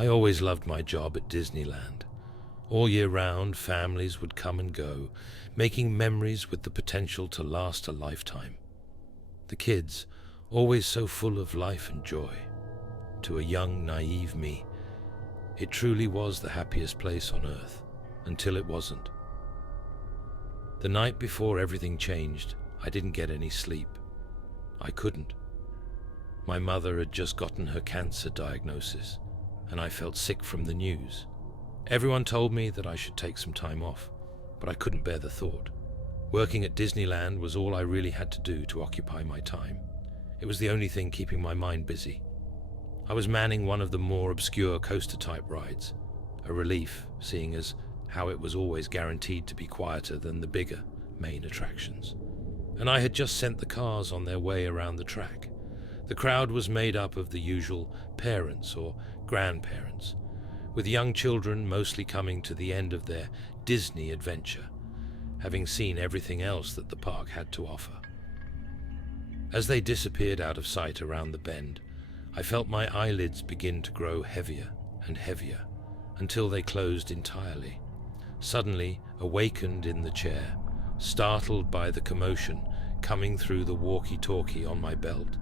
I always loved my job at Disneyland. All year round, families would come and go, making memories with the potential to last a lifetime. The kids, always so full of life and joy. To a young, naive me, it truly was the happiest place on earth, until it wasn't. The night before everything changed, I didn't get any sleep. I couldn't. My mother had just gotten her cancer diagnosis, and I felt sick from the news. Everyone told me that I should take some time off, but I couldn't bear the thought. Working at Disneyland was all I really had to do to occupy my time. It was the only thing keeping my mind busy. I was manning one of the more obscure coaster-type rides, a relief, seeing as how it was always guaranteed to be quieter than the bigger main attractions. And I had just sent the cars on their way around the track. The crowd was made up of the usual parents or grandparents, with young children mostly coming to the end of their Disney adventure, having seen everything else that the park had to offer. As they disappeared out of sight around the bend, I felt my eyelids begin to grow heavier and heavier until they closed entirely. Suddenly, awakened in the chair, startled by the commotion coming through the walkie-talkie on my belt.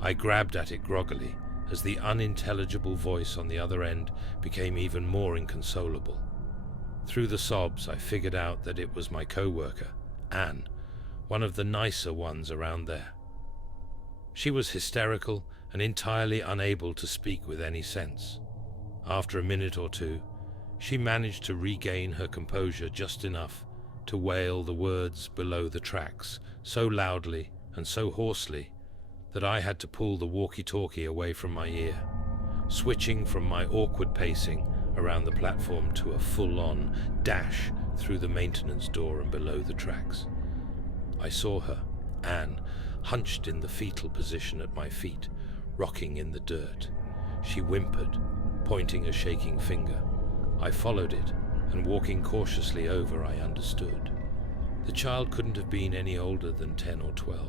I grabbed at it groggily as the unintelligible voice on the other end became even more inconsolable. Through the sobs, I figured out that it was my co-worker, Anne, one of the nicer ones around there. She was hysterical and entirely unable to speak with any sense. After a minute or two, she managed to regain her composure just enough to wail the words below the tracks so loudly and so hoarsely that I had to pull the walkie-talkie away from my ear, switching from my awkward pacing around the platform to a full-on dash through the maintenance door and below the tracks. I saw her, Anne, hunched in the fetal position at my feet, rocking in the dirt. She whimpered, pointing a shaking finger. I followed it, and walking cautiously over, I understood. The child couldn't have been any older than 10 or 12,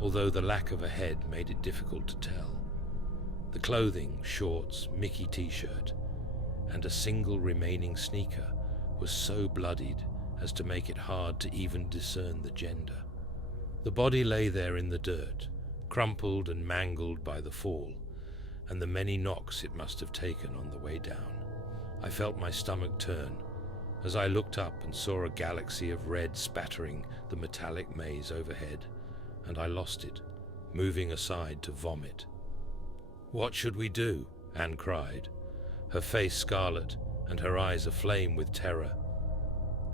although the lack of a head made it difficult to tell. The clothing, shorts, Mickey t-shirt, and a single remaining sneaker was so bloodied as to make it hard to even discern the gender. The body lay there in the dirt, crumpled and mangled by the fall, and the many knocks it must have taken on the way down. I felt my stomach turn as I looked up and saw a galaxy of red spattering the metallic maze overhead, and I lost it, moving aside to vomit. "What should we do?" Anne cried, her face scarlet and her eyes aflame with terror.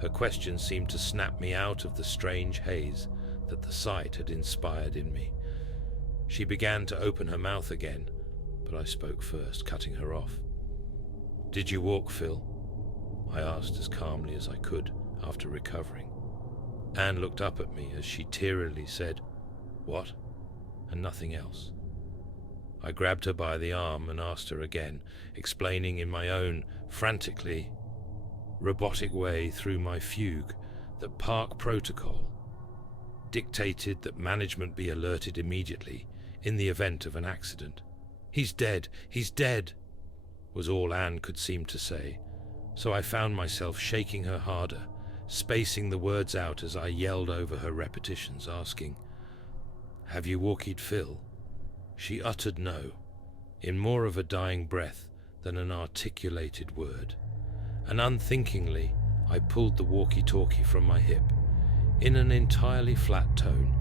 Her question seemed to snap me out of the strange haze that the sight had inspired in me. She began to open her mouth again, but I spoke first, cutting her off. "Did you walk, Phil?" I asked as calmly as I could after recovering. Anne looked up at me as she tearily said, "What?" and nothing else. I grabbed her by the arm and asked her again, explaining in my own frantically robotic way through my fugue that park protocol dictated that management be alerted immediately in the event of an accident. "He's dead! He's dead!" was all Anne could seem to say, so I found myself shaking her harder, spacing the words out as I yelled over her repetitions, asking, "Have you walkied Phil?" She uttered no, in more of a dying breath than an articulated word, and unthinkingly I pulled the walkie-talkie from my hip. In an entirely flat tone,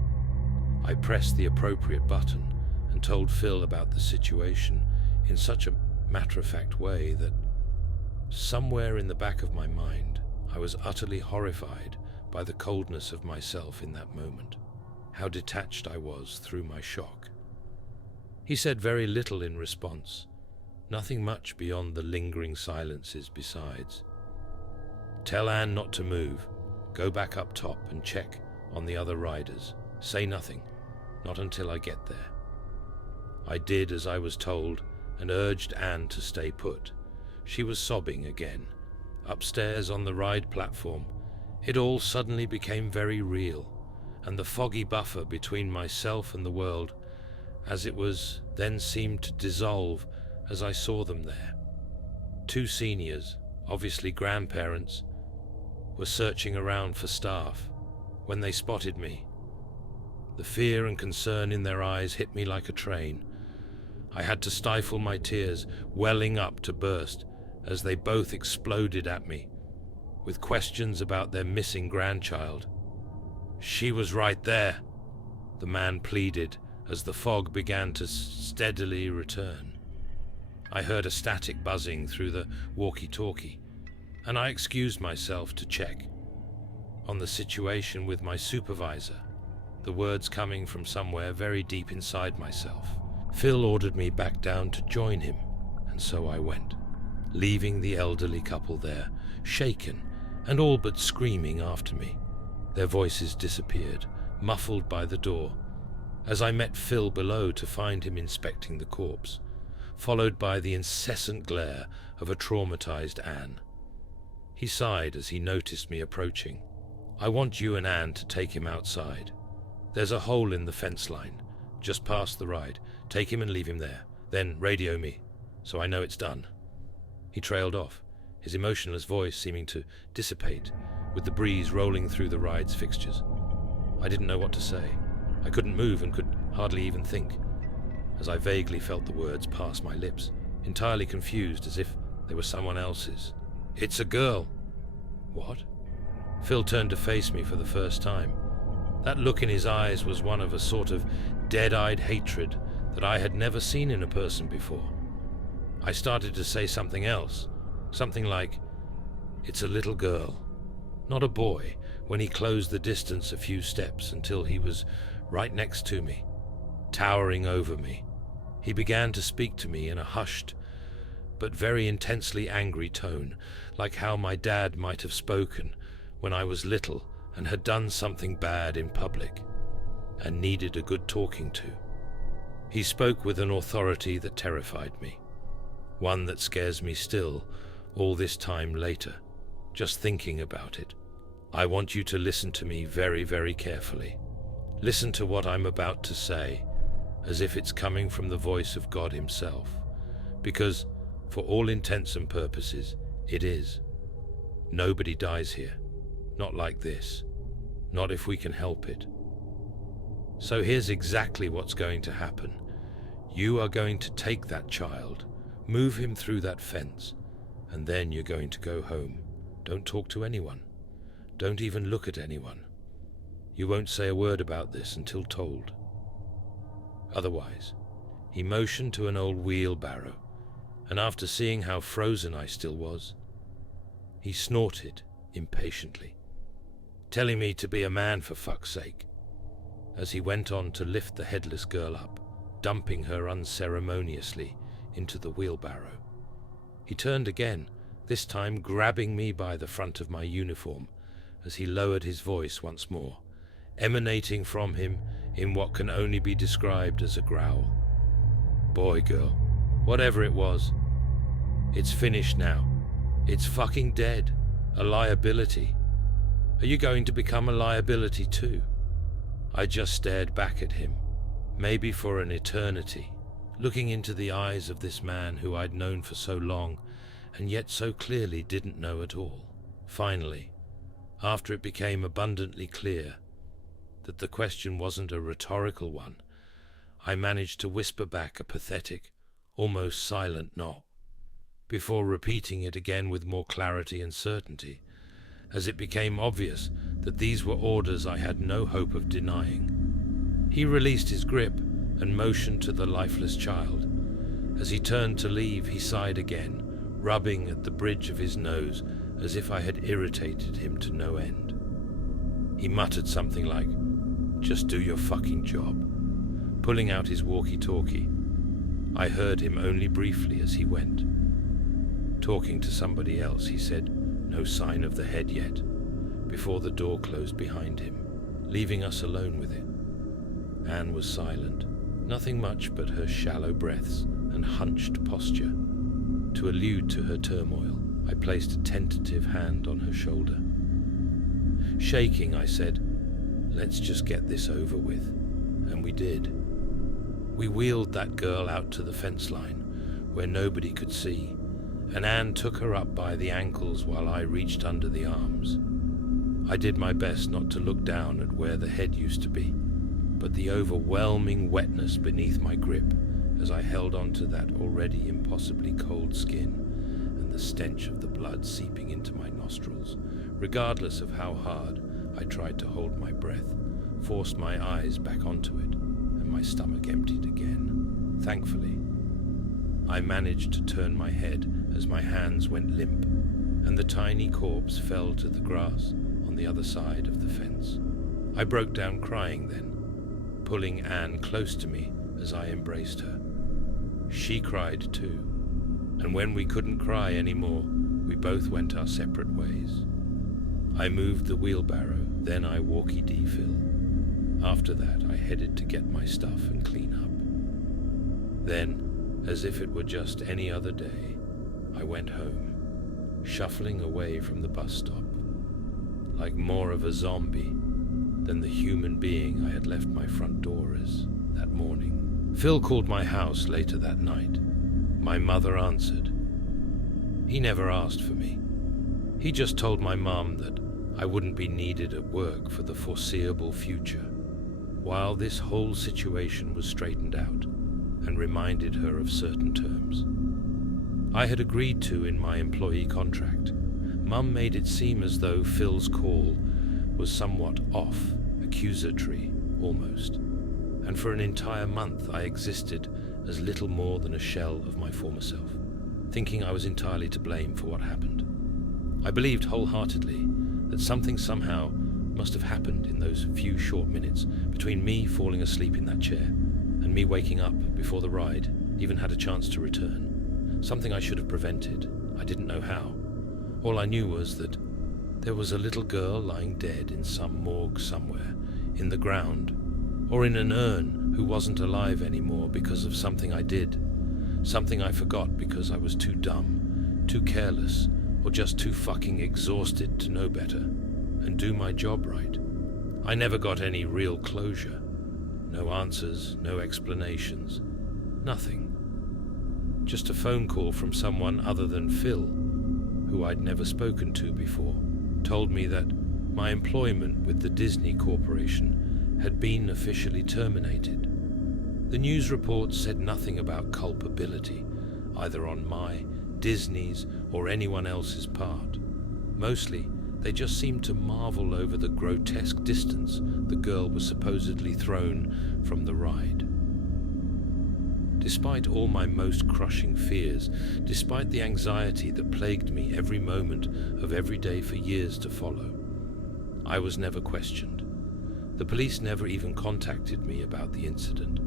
I pressed the appropriate button and told Phil about the situation in such a matter-of-fact way that somewhere in the back of my mind I was utterly horrified by the coldness of myself in that moment, how detached I was through my shock. He said very little in response, nothing much beyond the lingering silences besides. "Tell Anne not to move. Go back up top and check on the other riders. Say nothing, not until I get there." I did as I was told and urged Anne to stay put. She was sobbing again. Upstairs on the ride platform, it all suddenly became very real, and the foggy buffer between myself and the world, as it was, then seemed to dissolve as I saw them there. Two seniors, obviously grandparents, were searching around for staff when they spotted me. The fear and concern in their eyes hit me like a train. I had to stifle my tears, welling up to burst, as they both exploded at me, with questions about their missing grandchild. "She was right there," the man pleaded as the fog began to steadily return. I heard a static buzzing through the walkie-talkie, and I excused myself to check on the situation with my supervisor, the words coming from somewhere very deep inside myself. Phil ordered me back down to join him, and so I went, leaving the elderly couple there, shaken and all but screaming after me. Their voices disappeared, muffled by the door, as I met Phil below to find him inspecting the corpse, followed by the incessant glare of a traumatized Anne. He sighed as he noticed me approaching. "I want you and Anne to take him outside. There's a hole in the fence line, just past the ride. Take him and leave him there. Then radio me, so I know it's done." He trailed off, his emotionless voice seeming to dissipate with the breeze rolling through the ride's fixtures. I didn't know what to say. I couldn't move and could hardly even think, as I vaguely felt the words pass my lips, entirely confused as if they were someone else's. "It's a girl." "What?" Phil turned to face me for the first time. That look in his eyes was one of a sort of dead-eyed hatred that I had never seen in a person before. I started to say something else, something like, "It's a little girl, not a boy," when he closed the distance a few steps until he was right next to me, towering over me. He began to speak to me in a hushed but very intensely angry tone, like how my dad might have spoken when I was little and had done something bad in public and needed a good talking to. He spoke with an authority that terrified me, one that scares me still all this time later, just thinking about it. "I want you to listen to me very, very carefully. Listen to what I'm about to say, as if it's coming from the voice of God himself, because, for all intents and purposes, it is. Nobody dies here. Not like this. Not if we can help it. So here's exactly what's going to happen. You are going to take that child, move him through that fence, and then you're going to go home. Don't talk to anyone. Don't even look at anyone. You won't say a word about this until told. Otherwise," he motioned to an old wheelbarrow, and after seeing how frozen I still was, he snorted impatiently, telling me to be a man for fuck's sake, as he went on to lift the headless girl up, dumping her unceremoniously into the wheelbarrow. He turned again, this time grabbing me by the front of my uniform, as he lowered his voice once more, emanating from him in what can only be described as a growl. "Boy, girl, whatever it was, it's finished now. It's fucking dead. A liability. Are you going to become a liability too?" I just stared back at him, maybe for an eternity, looking into the eyes of this man who I'd known for so long and yet so clearly didn't know at all. Finally, after it became abundantly clear that the question wasn't a rhetorical one, I managed to whisper back a pathetic, almost silent "no," before repeating it again with more clarity and certainty, as it became obvious that these were orders I had no hope of denying. He released his grip and motioned to the lifeless child. As he turned to leave, he sighed again, rubbing at the bridge of his nose as if I had irritated him to no end. He muttered something like, "Just do your fucking job," pulling out his walkie-talkie. I heard him only briefly as he went. Talking to somebody else, he said, "No sign of the head yet," before the door closed behind him, leaving us alone with it. Anne was silent, nothing much but her shallow breaths and hunched posture. To allude to her turmoil, I placed a tentative hand on her shoulder. Shaking, I said, "Let's just get this over with," and we did. We wheeled that girl out to the fence line, where nobody could see, and Anne took her up by the ankles while I reached under the arms. I did my best not to look down at where the head used to be, but the overwhelming wetness beneath my grip as I held onto that already impossibly cold skin, and the stench of the blood seeping into my nostrils, regardless of how hard I tried to hold my breath, forced my eyes back onto it, and my stomach emptied again. Thankfully, I managed to turn my head as my hands went limp, and the tiny corpse fell to the grass on the other side of the fence. I broke down crying then, pulling Anne close to me as I embraced her. She cried too, and when we couldn't cry anymore, we both went our separate ways. I moved the wheelbarrow, then I walkie-dee Phil. After that, I headed to get my stuff and clean up. Then, as if it were just any other day, I went home, shuffling away from the bus stop, like more of a zombie than the human being I had left my front door as that morning. Phil called my house later that night. My mother answered. He never asked for me. He just told my mom that I wouldn't be needed at work for the foreseeable future, while this whole situation was straightened out, and reminded her of certain terms I had agreed to in my employee contract. Mum made it seem as though Phil's call was somewhat off, accusatory almost, and for an entire month I existed as little more than a shell of my former self, thinking I was entirely to blame for what happened. I believed wholeheartedly that something somehow must have happened in those few short minutes between me falling asleep in that chair and me waking up before the ride even had a chance to return. Something I should have prevented. I didn't know how. All I knew was that there was a little girl lying dead in some morgue somewhere, in the ground, or in an urn, who wasn't alive anymore because of something I did, something I forgot because I was too dumb, too careless, or just too fucking exhausted to know better and do my job right. I never got any real closure. No answers, no explanations, nothing. Just a phone call from someone other than Phil, who I'd never spoken to before, told me that my employment with the Disney Corporation had been officially terminated. The news reports said nothing about culpability, either on my, Disney's, or anyone else's part. Mostly, they just seemed to marvel over the grotesque distance the girl was supposedly thrown from the ride. Despite all my most crushing fears, despite the anxiety that plagued me every moment of every day for years to follow, I was never questioned. The police never even contacted me about the incident.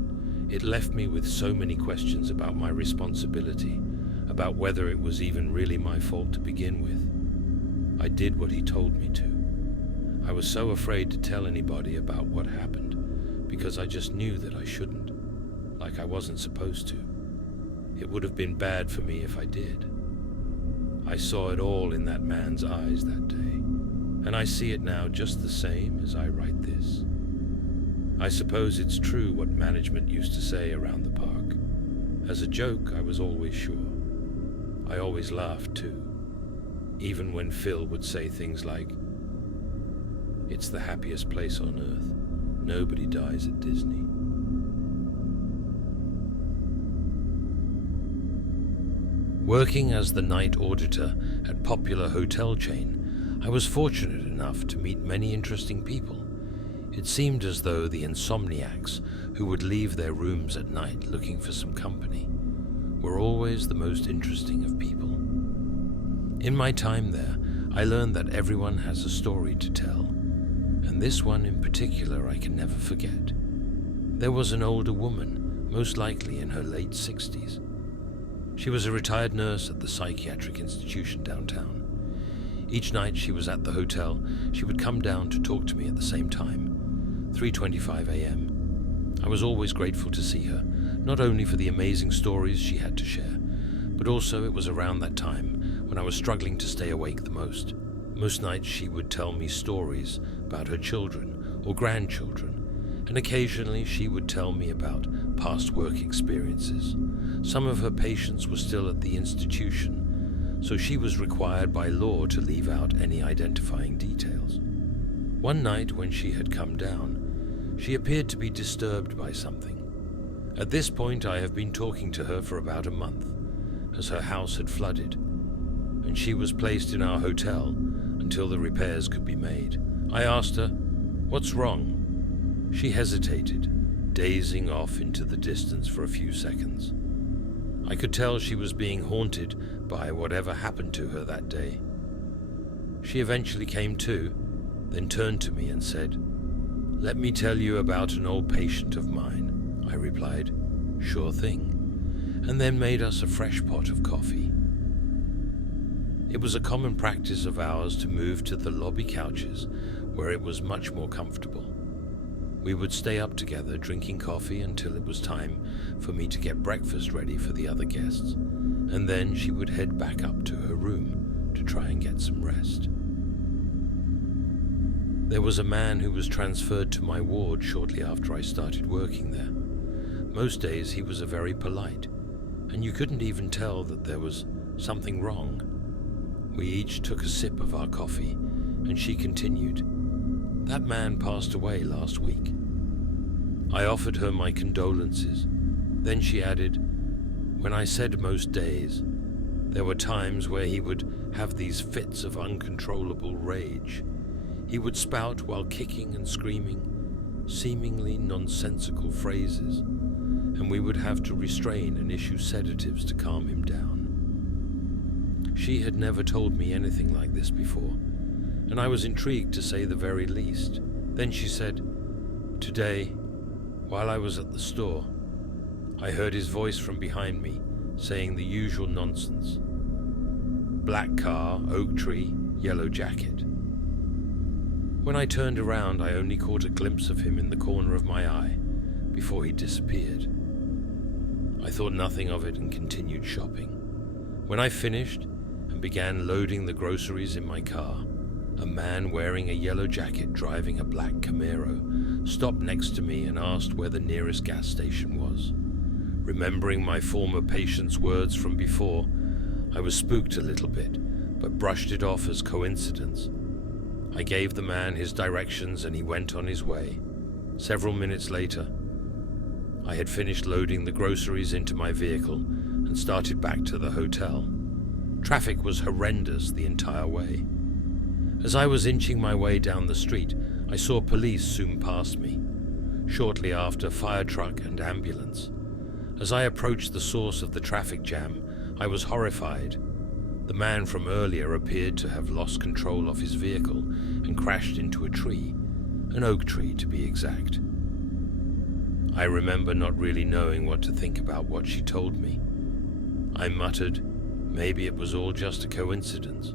It left me with so many questions about my responsibility, about whether it was even really my fault to begin with. I did what he told me to. I was so afraid to tell anybody about what happened, because I just knew that I shouldn't, like I wasn't supposed to. It would have been bad for me if I did. I saw it all in that man's eyes that day, and I see it now just the same as I write this. I suppose it's true what management used to say around the park. As a joke, I was always sure. I always laughed too, even when Phil would say things like, "It's the happiest place on earth. Nobody dies at Disney." Working as the night auditor at popular hotel chain, I was fortunate enough to meet many interesting people. It seemed as though the insomniacs who would leave their rooms at night looking for some company were always the most interesting of people. In my time there, I learned that everyone has a story to tell, and this one in particular I can never forget. There was an older woman, most likely in her late 60s. She was a retired nurse at the psychiatric institution downtown. Each night she was at the hotel, she would come down to talk to me at the same time, 3:25 a.m. I was always grateful to see her, not only for the amazing stories she had to share, but also it was around that time when I was struggling to stay awake the most. Most nights she would tell me stories about her children or grandchildren, and occasionally she would tell me about past work experiences. Some of her patients were still at the institution, so she was required by law to leave out any identifying details. One night when she had come down, she appeared to be disturbed by something. At this point, I have been talking to her for about a month, as her house had flooded, and she was placed in our hotel until the repairs could be made. I asked her, "What's wrong?" She hesitated, dazing off into the distance for a few seconds. I could tell she was being haunted by whatever happened to her that day. She eventually came to, then turned to me and said, "Let me tell you about an old patient of mine." I replied, "Sure thing," and then made us a fresh pot of coffee. It was a common practice of ours to move to the lobby couches, where it was much more comfortable. We would stay up together drinking coffee until it was time for me to get breakfast ready for the other guests, and then she would head back up to her room to try and get some rest. There was a man who was transferred to my ward shortly after I started working there. Most days he was very polite, and you couldn't even tell that there was something wrong. We each took a sip of our coffee, and she continued, "That man passed away last week." I offered her my condolences. Then she added, "When I said most days, there were times where he would have these fits of uncontrollable rage. He would spout while kicking and screaming, seemingly nonsensical phrases, and we would have to restrain and issue sedatives to calm him down." She had never told me anything like this before, and I was intrigued to say the very least. Then she said, "Today, while I was at the store, I heard his voice from behind me saying the usual nonsense. Black car, oak tree, yellow jacket. When I turned around, I only caught a glimpse of him in the corner of my eye before he disappeared. I thought nothing of it and continued shopping. When I finished and began loading the groceries in my car, a man wearing a yellow jacket driving a black Camaro stopped next to me and asked where the nearest gas station was. Remembering my former patient's words from before, I was spooked a little bit, but brushed it off as coincidence. I gave the man his directions and he went on his way. Several minutes later, I had finished loading the groceries into my vehicle and started back to the hotel. Traffic was horrendous the entire way. As I was inching my way down the street, I saw police zoom past me. Shortly after, fire truck and ambulance. As I approached the source of the traffic jam, I was horrified. The man from earlier appeared to have lost control of his vehicle and crashed into a tree, an oak tree to be exact. I remember not really knowing what to think about what she told me. I muttered, maybe it was all just a coincidence.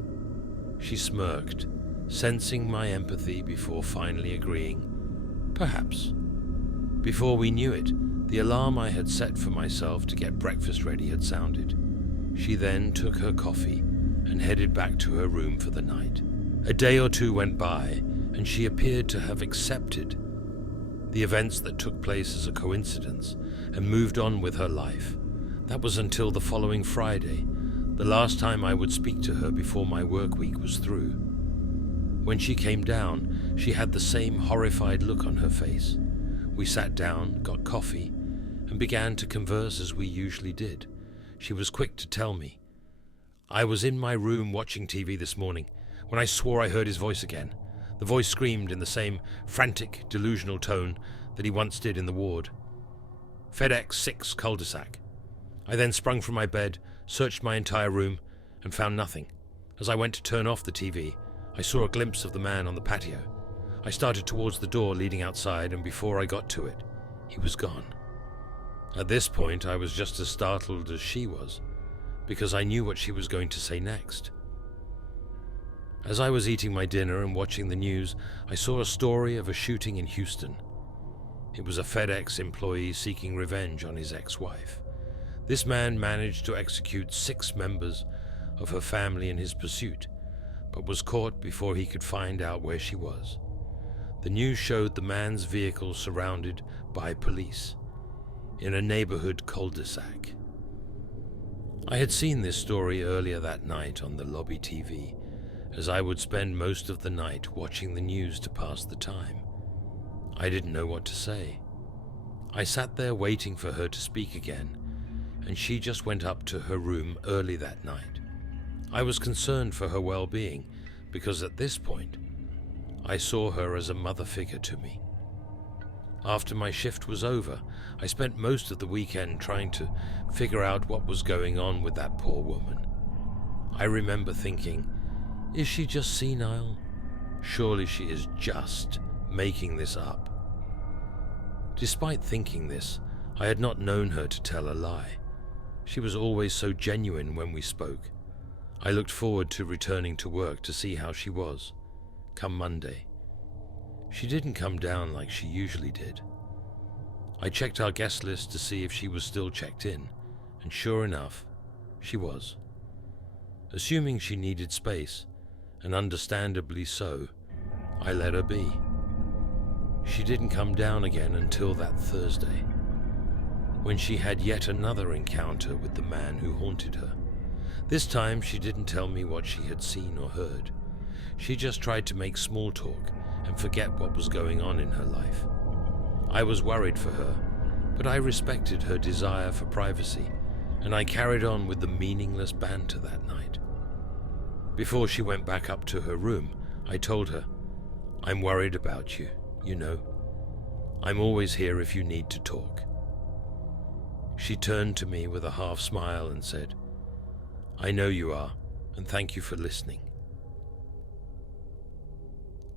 She smirked, sensing my empathy before finally agreeing, perhaps. Before we knew it, the alarm I had set for myself to get breakfast ready had sounded. She then took her coffee and headed back to her room for the night. A day or two went by, and she appeared to have accepted the events that took place as a coincidence and moved on with her life. That was until the following Friday, the last time I would speak to her before my work week was through. When she came down, she had the same horrified look on her face. We sat down, got coffee, and began to converse as we usually did. She was quick to tell me, "I was in my room watching TV this morning when I swore I heard his voice again. The voice screamed in the same frantic, delusional tone that he once did in the ward. FedEx 6 cul-de-sac. I then sprung from my bed, searched my entire room, and found nothing. As I went to turn off the TV, I saw a glimpse of the man on the patio. I started towards the door leading outside, and before I got to it, he was gone." At this point, I was just as startled as she was, because I knew what she was going to say next. As I was eating my dinner and watching the news, I saw a story of a shooting in Houston. It was a FedEx employee seeking revenge on his ex-wife. This man managed to execute 6 members of her family in his pursuit, but was caught before he could find out where she was. The news showed the man's vehicle surrounded by police. in a neighborhood cul-de-sac. I had seen this story earlier that night on the lobby TV, as I would spend most of the night watching the news to pass the time. I didn't know what to say. I sat there waiting for her to speak again, and she just went up to her room early that night. I was concerned for her well-being, because at this point, I saw her as a mother figure to me. After my shift was over, I spent most of the weekend trying to figure out what was going on with that poor woman. I remember thinking, is she just senile? Surely she is just making this up. Despite thinking this, I had not known her to tell a lie. She was always so genuine when we spoke. I looked forward to returning to work to see how she was, come Monday. She didn't come down like she usually did. I checked our guest list to see if she was still checked in, and sure enough, she was. Assuming she needed space, and understandably so, I let her be. She didn't come down again until that Thursday, when she had yet another encounter with the man who haunted her. This time she didn't tell me what she had seen or heard. She just tried to make small talk and forget what was going on in her life. I was worried for her, but I respected her desire for privacy, and I carried on with the meaningless banter that night. Before she went back up to her room, I told her, "I'm worried about you, you know. I'm always here if you need to talk." She turned to me with a half smile and said, "I know you are, and thank you for listening."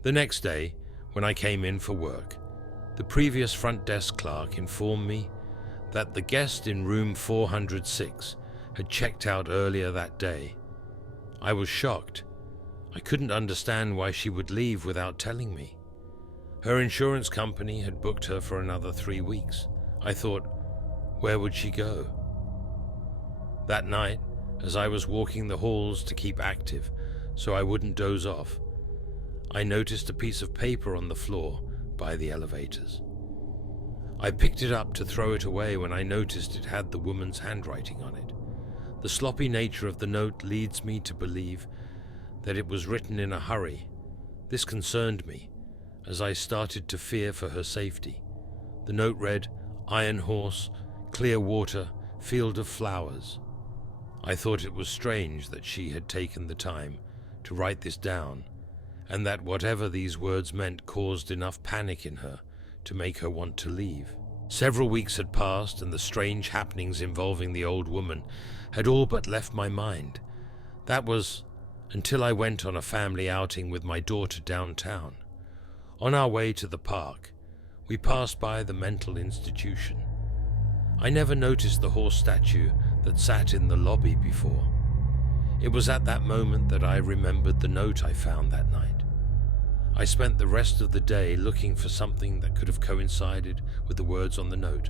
The next day, when I came in for work, the previous front desk clerk informed me that the guest in room 406 had checked out earlier that day. I was shocked. I couldn't understand why she would leave without telling me. Her insurance company had booked her for another 3 weeks. I thought, where would she go? That night, as I was walking the halls to keep active so I wouldn't doze off, I noticed a piece of paper on the floor by the elevators. I picked it up to throw it away when I noticed it had the woman's handwriting on it. The sloppy nature of the note leads me to believe that it was written in a hurry. This concerned me, as I started to fear for her safety. The note read, "Iron Horse, Clear Water, Field of Flowers." I thought it was strange that she had taken the time to write this down, and that whatever these words meant caused enough panic in her to make her want to leave. Several weeks had passed, and the strange happenings involving the old woman had all but left my mind. That was until I went on a family outing with my daughter downtown. On our way to the park, we passed by the mental institution. I never noticed the horse statue that sat in the lobby before. It was at that moment that I remembered the note I found that night. I spent the rest of the day looking for something that could have coincided with the words on the note,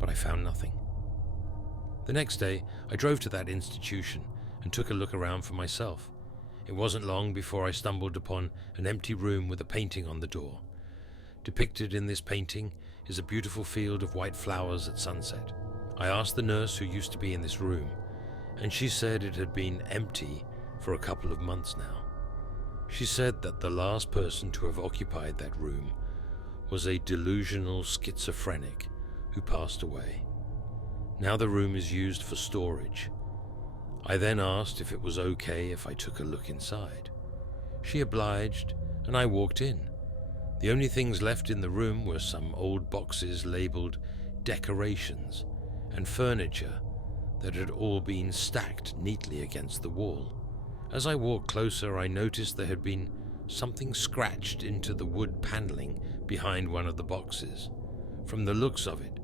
but I found nothing. The next day, I drove to that institution and took a look around for myself. It wasn't long before I stumbled upon an empty room with a painting on the door. Depicted in this painting is a beautiful field of white flowers at sunset. I asked the nurse who used to be in this room, and she said it had been empty for a couple of months now. She said that the last person to have occupied that room was a delusional schizophrenic who passed away. Now the room is used for storage. I then asked if it was okay if I took a look inside. She obliged, and I walked in. The only things left in the room were some old boxes labeled decorations and furniture that had all been stacked neatly against the wall. As I walked closer, I noticed there had been something scratched into the wood paneling behind one of the boxes. From the looks of it,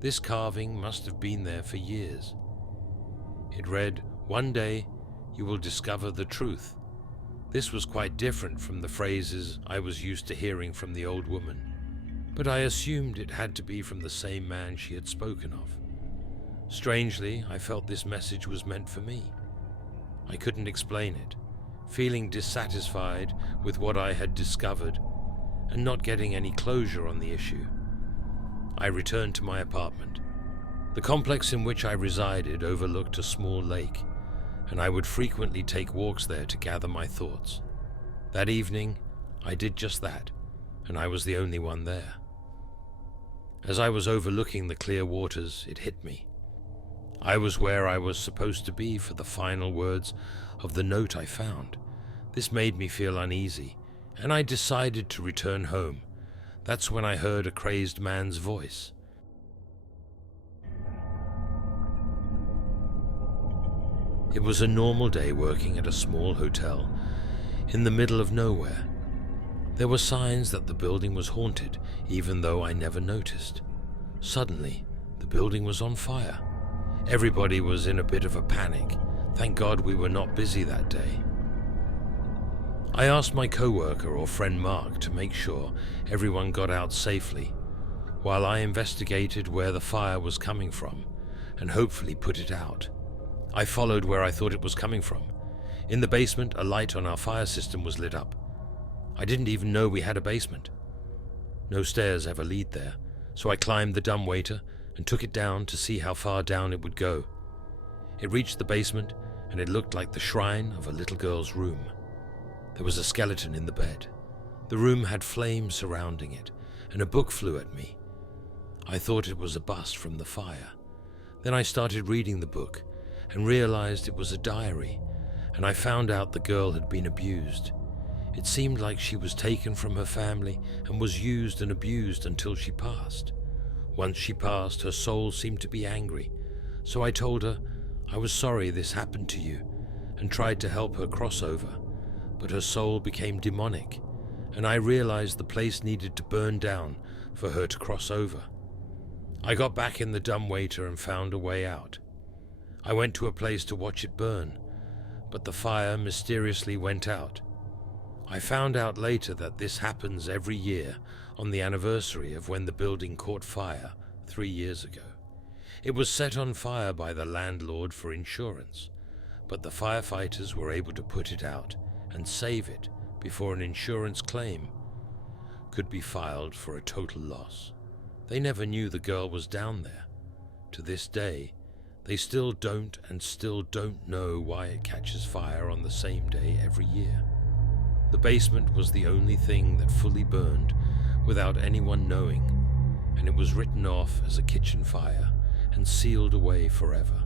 this carving must have been there for years. It read, "One day you will discover the truth." This was quite different from the phrases I was used to hearing from the old woman, but I assumed it had to be from the same man she had spoken of. Strangely, I felt this message was meant for me. I couldn't explain it, feeling dissatisfied with what I had discovered and not getting any closure on the issue. I returned to my apartment The complex in which I resided overlooked a small lake, and I would frequently take walks there to gather my thoughts. That evening, I did just that, and I was the only one there. As I was overlooking the clear waters, it hit me. I was where I was supposed to be for the final words of the note I found. This made me feel uneasy, and I decided to return home. That's when I heard a crazed man's voice. It was a normal day working at a small hotel in the middle of nowhere. There were signs that the building was haunted, even though I never noticed. Suddenly, the building was on fire. Everybody was in a bit of a panic. Thank God we were not busy that day. I asked my coworker or friend Mark to make sure everyone got out safely, while I investigated where the fire was coming from and hopefully put it out. I followed where I thought it was coming from. In the basement, a light on our fire system was lit up. I didn't even know we had a basement. No stairs ever lead there, so I climbed the dumbwaiter and took it down to see how far down it would go. It reached the basement, and it looked like the shrine of a little girl's room. There was a skeleton in the bed. The room had flames surrounding it, and a book flew at me. I thought it was a bust from the fire. Then I started reading the book and realized it was a diary, and I found out the girl had been abused. It seemed like she was taken from her family and was used and abused until she passed. Once she passed, her soul seemed to be angry, so I told her I was sorry this happened to you and tried to help her cross over, but her soul became demonic, and I realized the place needed to burn down for her to cross over. I got back in the dumbwaiter and found a way out. I went to a place to watch it burn, but the fire mysteriously went out. I found out later that this happens every year on the anniversary of when the building caught fire 3 years ago. It was set on fire by the landlord for insurance, but the firefighters were able to put it out and save it before an insurance claim could be filed for a total loss. They never knew the girl was down there. To this day, they still don't know why it catches fire on the same day every year. The basement was the only thing that fully burned without anyone knowing, and it was written off as a kitchen fire and sealed away forever.